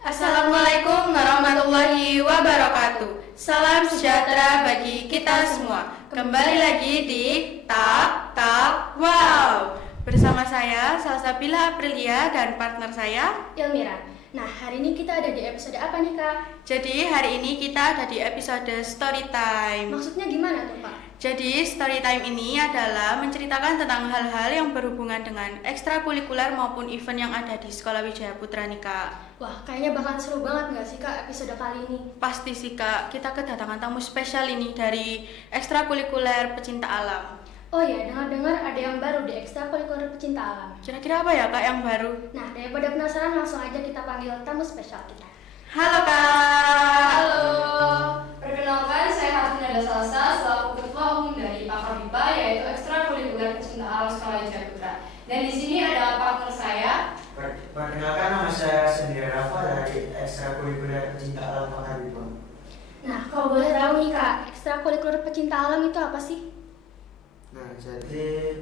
Assalamualaikum warahmatullahi wabarakatuh. Salam sejahtera bagi kita semua. Kembali lagi di Tak Wow. Bersama saya Salsabila Aprilia dan partner saya Ilmira. Nah, hari ini kita ada di episode apa nih, Kak? Jadi hari ini kita ada di episode story time. Maksudnya gimana tuh, Pak? Jadi story time ini adalah menceritakan tentang hal-hal yang berhubungan dengan ekstrakurikuler maupun event yang ada di Sekolah Wijaya Putra nih, Kak. Wah, kayaknya bakal seru banget nggak sih, Kak, episode kali ini? Pasti sih, Kak, kita kedatangan tamu spesial ini dari ekstrakurikuler pecinta alam. Oh ya, dengar-dengar ada yang baru di ekstrakurikuler pecinta alam. Kira-kira apa ya, Kak, yang baru? Nah, daripada penasaran, langsung aja kita panggil tamu spesial kita. Halo, Kak. Halo, perkenalkan saya Hartinada Salsa selaku Ketua Umum dari Pakarwipa yaitu ekstrakurikuler pecinta alam Sekolah Wijaya Putra. Dan di sini ada partner saya. Perkenalkan, nama saya Sendiri Rafa dari ekstrakurikuler pecinta alam Pakarwipa. Nah, kalau boleh tahu nih, Kak, ekstrakurikuler pecinta alam itu apa sih? Nah, jadi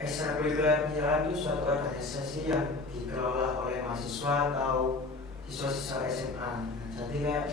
ekstrakurikuler pecinta alam itu suatu organisasi yang dikelola oleh mahasiswa atau siswa-siswa SMA. Nah, jadi kayak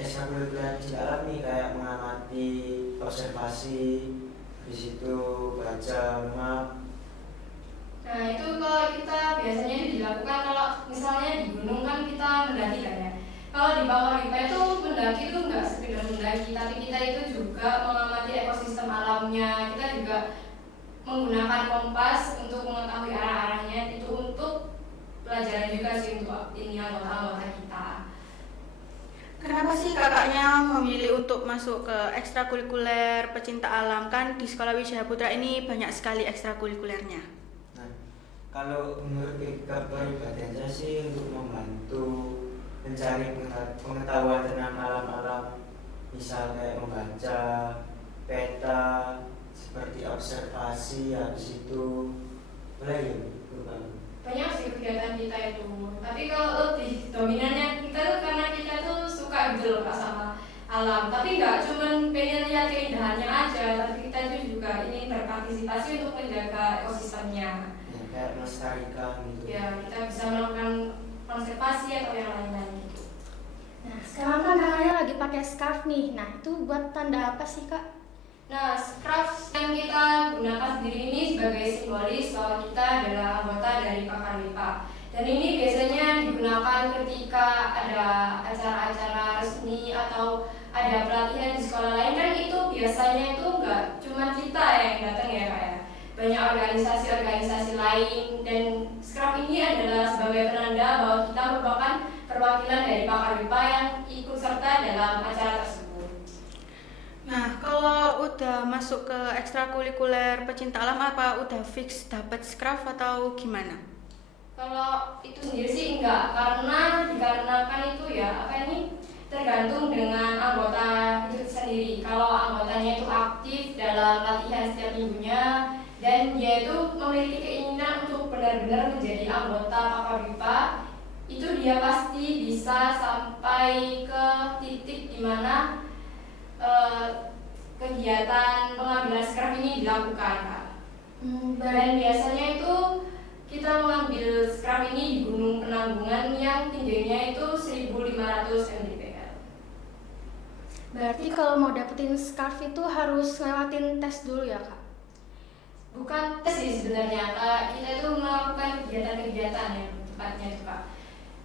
ekstrakurikuler pecinta alam nih kayak mengamati, observasi, di situ baca map. Nah itu kalau kita biasanya itu dilakukan kalau misalnya di gunung kan kita mendaki kan ya. Kalau di Pakarwipa itu mendaki itu nggak sekedar mendaki, tapi kita itu juga mengamati ekosistem alamnya. Kita juga menggunakan kompas untuk mengetahui arah-arahnya, itu untuk pelajaran juga sih untuk ini anggota-anggota kita. Kenapa sih kakaknya memilih untuk masuk ke ekstrakurikuler pecinta alam? Kan di Sekolah Wijaya Putra ini banyak sekali ekstrakurikulernya. Nah, kalau menurut kepribadian saya sih untuk membantu mencari pengetahuan tentang alam-alam, misal kayak membaca peta, seperti observasi, habis itu boleh ya, Banyak sih kegiatan kita itu, tapi kalau lebih dominannya kita tuh karena kita tuh suka gitu loh Kak sama alam, tapi nggak cuman pengen lihat keindahannya aja, tapi kita itu juga ingin berpartisipasi untuk menjaga ekosistemnya ya, kayak melestarikan gitu. ya, kita bisa melakukan konservasi atau yang lain-lain gitu. Nah, sekarang kan kakaknya lagi pakai scarf nih. Nah, itu buat tanda apa sih, Kak? Nah, scarf yang kita gunakan sendiri ini sebagai simbolis bahwa kita adalah anggota dari Pakarwipa. Dan ini biasanya digunakan ketika ada acara-acara resmi atau ada pelatihan di sekolah lain, kan itu biasanya itu nggak cuma kita yang datang ya Kak ya. Banyak organisasi-organisasi lain, dan scarf ini adalah sebagai penanda bahwa kita merupakan perwakilan dari Pakarwipa yang ikut serta dalam acara tersebut. Nah, kalau udah masuk ke ekstrakurikuler pecinta alam, apa udah fix dapat scarf atau gimana? Kalau itu sendiri sih enggak, karena dikarenakan itu ya ini tergantung dengan anggota itu sendiri. Kalau anggotanya itu aktif dalam latihan setiap minggunya dan dia itu memiliki keinginan untuk benar-benar menjadi anggota Pakarwipa, itu dia pasti bisa sampai ke titik dimana kegiatan pengambilan scarf ini dilakukan Kak. Dan biasanya itu kita mengambil scarf ini di Gunung Penanggungan yang tingginya itu 1500 mdpl. Berarti kalau mau dapetin scarf itu harus ngelewatin tes dulu ya, Kak? Bukan tes sih sebenarnya Kak, kita itu melakukan kegiatan-kegiatan yang tepatnya itu Kak.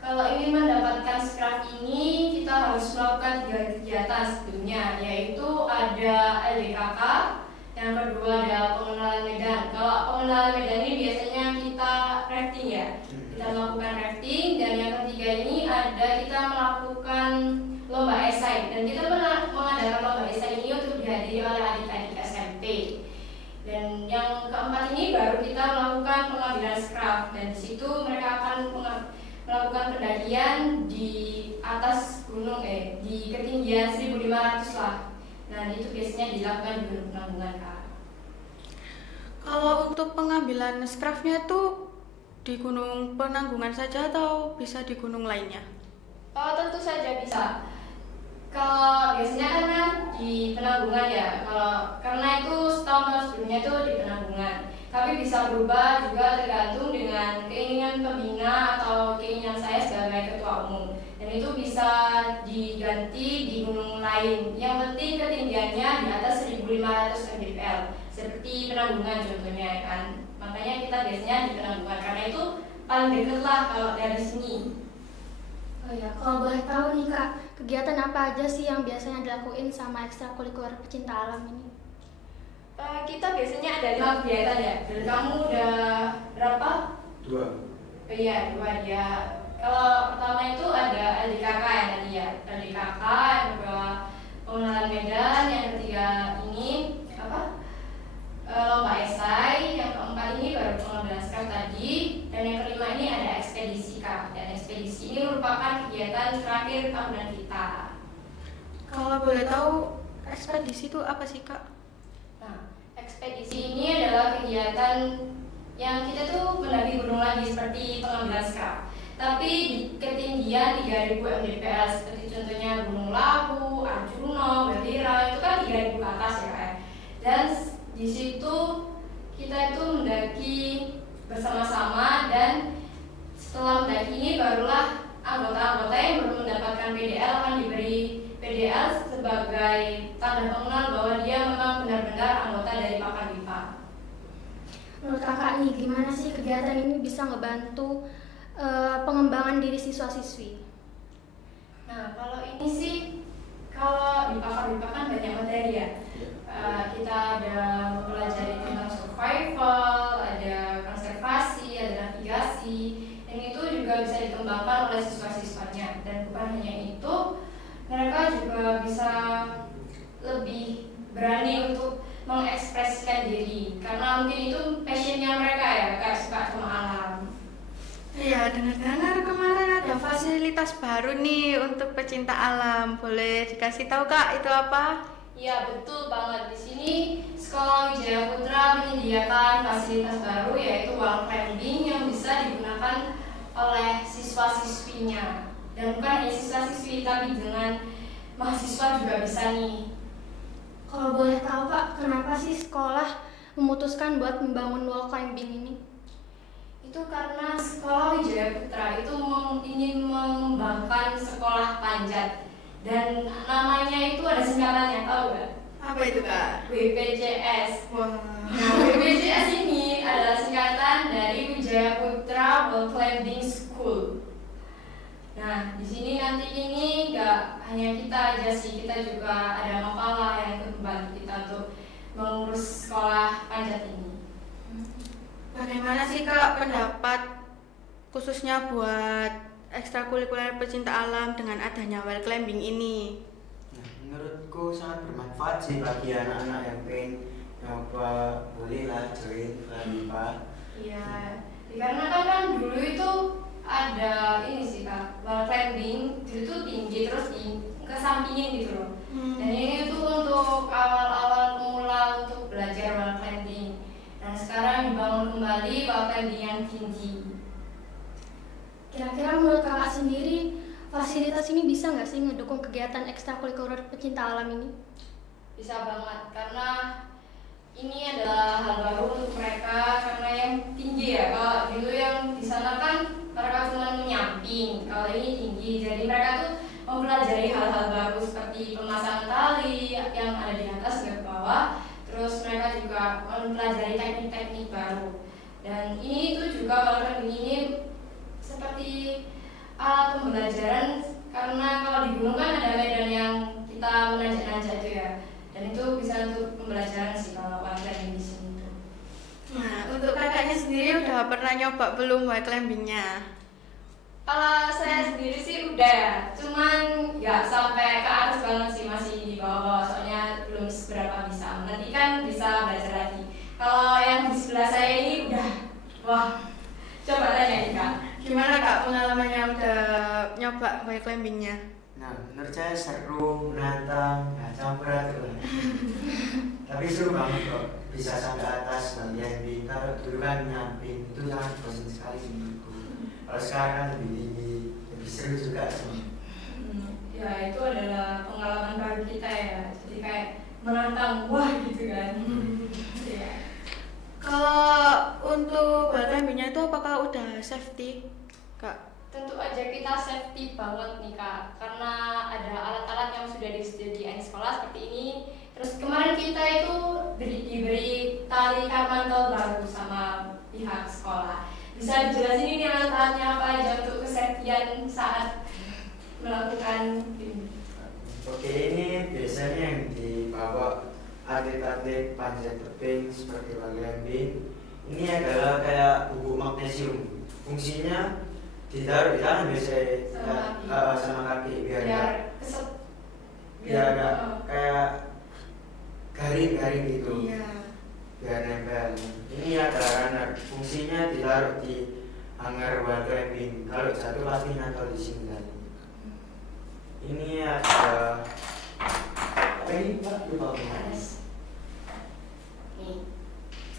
Kalau ingin mendapatkan scarf ini, kita harus melakukan 3 kegiatan sebelumnya, yaitu ada LDKK, yang kedua ada pengenalan medan. Kalau pengenalan medan ini biasanya kita rafting ya, kita melakukan rafting, dan yang ketiga ini ada kita melakukan lomba esai, dan kita mengadakan lomba esai ini untuk dihadiri oleh adik-adik SMP. Dan yang keempat ini baru kita melakukan pengambilan scarf, dan di situ mereka akan melakukan pendakian di atas gunung di ketinggian 1500 lah. Nah itu biasanya dilakukan di Gunung Penanggungan Kak. Kalau untuk pengambilan scarfnya itu di Gunung Penanggungan saja atau bisa di gunung lainnya? Oh tentu saja bisa. Kalau biasanya kan di Penanggungan ya, kalau karena itu setahun sebelumnya itu di Penanggungan. Tapi bisa berubah juga tergantung dengan keinginan pembina atau keinginan saya sebagai ketua umum. Dan itu bisa diganti di gunung lain. Yang penting ketinggiannya di atas 1.500 mdpl. Seperti Penanggungan contohnya kan. Makanya kita biasanya di Penanggungan karena itu paling dekat lah kalau dari sini. Oh ya, kalau boleh tahu nih Kak, kegiatan apa aja sih yang biasanya dilakuin sama ekstrakurikuler pecinta alam ini? Kita biasanya ada 5 kegiatan ya. Dan kamu udah berapa? 2. Oh iya, 2 ya. Kalau pertama itu ada LDKK ya tadi ya. LDKK, yang kedua pengenalan medan, yang ketiga ini apa? Lomba esai, yang keempat ini baru pengambilan skrap tadi, dan yang kelima ini ada ekspedisi Kak. Dan ekspedisi ini merupakan kegiatan terakhir tahunan kita. Kalau boleh tahu, ekspedisi itu apa sih Kak? Nah, ekspedisi ini adalah kegiatan yang kita tuh mendaki gunung lagi seperti pengambilan skrap, tapi di ketinggian 3000 mdpl seperti contohnya Gunung Lawu, Arjuna, Welira itu kan 3000 ke atas ya Kak. Dan di situ kita itu mendaki bersama-sama dan setelah mendaki ini barulah anggota-anggota yang belum mendapatkan PDL akan diberi PDL sebagai tanda pengenal bahwa dia memang benar-benar anggota dari Pakarwipha. Menurut Kakak nih, gimana sih kegiatan ini bisa ngebantu pengembangan diri siswa-siswi? Nah, kalau ini sih, kalau di Pakarwipha kan banyak materi ya. Kita ada mempelajari tentang survival, ada konservasi, ada navigasi, dan itu juga bisa dikembangkan oleh siswa-siswanya. Dan bukan hanya itu, mereka juga bisa lebih berani untuk mengekspresikan diri, karena mungkin itu passionnya mereka ya, kayak suka sama alam. Iya, dengar-dengar kemarin ada fasilitas baru nih untuk pecinta alam. Boleh dikasih tahu Kak, itu apa? Iya betul banget. Di sini Sekolah Wijaya Putra menyediakan fasilitas baru yaitu wall climbing yang bisa digunakan oleh siswa-siswinya. Dan bukan hanya siswa-siswi tapi dengan mahasiswa juga bisa nih. Kalau boleh tahu Kak, kenapa sih sekolah memutuskan buat membangun wall climbing ini? Itu karena Sekolah Wijaya Putra itu ingin mengembangkan sekolah panjat. Dan namanya itu ada singkatannya, tahu gak? Apa itu Kak? WPCS. Wah. Nah, WPCS ini adalah singkatan dari Wijaya Putra Wall Climbing School. Nah, di sini nanti ini nggak hanya kita aja sih, kita juga ada makalah yang ikut membantu kita untuk mengurus sekolah panjat ini. Bagaimana sih Kak pendapat khususnya buat ekstrakurikuler pecinta alam dengan adanya wall climbing ini? Nah, menurutku sangat bermanfaat sih bagi anak-anak yang pengen nyoba, bolehlah join Pakarwipha. Iya, dikarenakan kan dulu itu ada ini sih Kak, wall climbing itu tinggi terus kesampingin gitu loh. Dan ini tuh untuk awal-awal pemula untuk belajar wall climbing. Dan sekarang dibangun kembali wall climbing yang tinggi. Kira-kira menurut Kakak sendiri, fasilitas ini bisa nggak sih ngedukung kegiatan ekstrakurikuler pecinta alam ini? Bisa banget, karena ini adalah hal baru untuk mereka karena yang tinggi ya. Kalau dulu yang di sana kan mereka cuma menyamping, kalau ini tinggi. Jadi mereka tuh mempelajari hal-hal baru seperti pemasangan tali yang ada di atas dan bawah. Terus mereka juga mempelajari teknik-teknik baru. Dan ini tuh juga kalau ini seperti alat pembelajaran, karena kalau di gunung kan ada medan yang kita menanjak-nanjak itu ya. Dan itu bisa untuk pembelajaran sih kalau wall climbing di sini tuh. Nah, untuk kakaknya sendiri udah pernah nyoba belum wall climbingnya? Kalau saya sendiri sih udah ya, cuman nggak sampai ke atas banget sih, masih di bawah-bawah soalnya belum seberapa bisa. Nanti kan bisa belajar lagi. Kalau yang di sebelah saya ini udah, wah, coba tanya nih Kak. Gimana Kak pengalamannya udah nyoba wall climbingnya? Nah, menurut saya seru, menantang, nggak campur tuh. Tapi seru banget kok, bisa sampai atas bagian bintang. Dulu kan nyamping, itu sangat bosan sekali sih menurutku. Kalau sekarang kan lebih tinggi, lebih seru juga sih. Ya itu adalah pengalaman baru kita ya, jadi kayak menantang, wah gitu kan. Ya. Kalau Kak? Tentu aja kita safety banget nih Kak, karena ada alat-alat yang sudah disediakan di sekolah seperti ini. Terus kemarin kita itu diberi tali karmantel baru sama pihak sekolah. Bisa dijelasin ini alat-alatnya apa aja untuk kesehatan saat melakukan ini? Oke, ini biasanya yang dibawa atlet-atlet panjat tebing seperti climbing. Ini adalah kayak bubuk magnesium. Fungsinya ditaruh di tangan biasanya sama kaki biar keset. ada kayak garing-garing gitu. Iya. Biar nempel. Ini ada runner. Fungsinya ditaruh di hanger wall climbing. Kalau jatuh pasti nempel di sini tadi. Ini ada apa ini Pak? Lupa aku. Nih.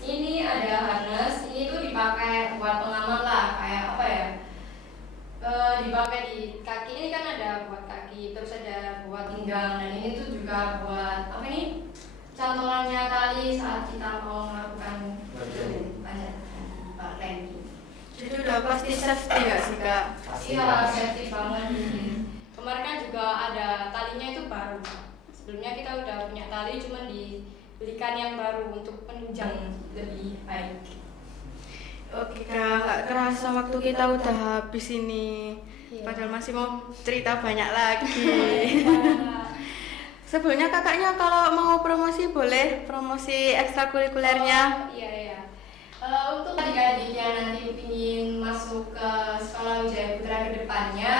Ini ada harness. Ini tuh dipakai buat pengaman lah, kayak apa ya? Dipakai di kaki. Ini kan ada buat kaki, terus ada buat pinggang, dan ini tuh juga buat apa nih? Cantolannya tali saat kita mau melakukan climbing. Jadi udah pasti safety gak sih Kak? Iya, safety banget ini. Kemarin kan juga ada talinya itu baru. Sebelumnya kita udah punya tali, cuman dibelikan yang baru untuk penunjang lebih baik. Oke Kak, gak kerasa waktu kita udah habis ini. Iya. Padahal masih mau cerita banyak lagi. Sebelumnya kakaknya kalau mau promosi boleh promosi ekstrakurikulernya. Iya. Untuk adik-adik yang nanti ingin masuk ke sekolah Wijaya Putra ke depannya,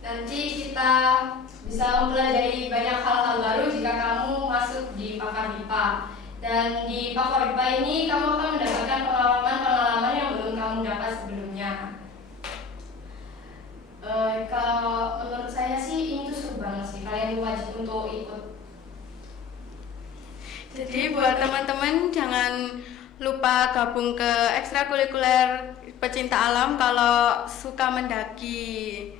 nanti kita bisa mempelajari banyak hal-hal baru jika kamu masuk di Pakar BIPA. Dan di Pakar BIPA ini kamu akan mendapatkan pengalaman-pengalaman yang belum kamu dapat sebelumnya. Kalau menurut saya sih ini tuh seru banget sih, kalian wajib untuk ikut. Jadi buat teman-teman jangan lupa gabung ke ekstrakurikuler pecinta alam kalau suka mendaki.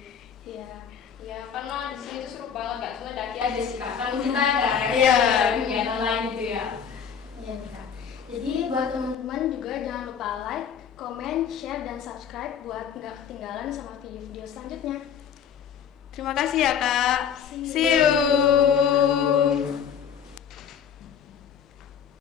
Iya. Ya, karena di sini tuh seru banget, gak cuma daki aja sih Kak, kan kita ada Iya. kegiatan lain gitu ya. Iya nih Kak. Jadi buat teman-teman juga jangan lupa like, komen, share, dan subscribe buat nggak ketinggalan sama video-video selanjutnya. Terima kasih ya Kak. See you. See you.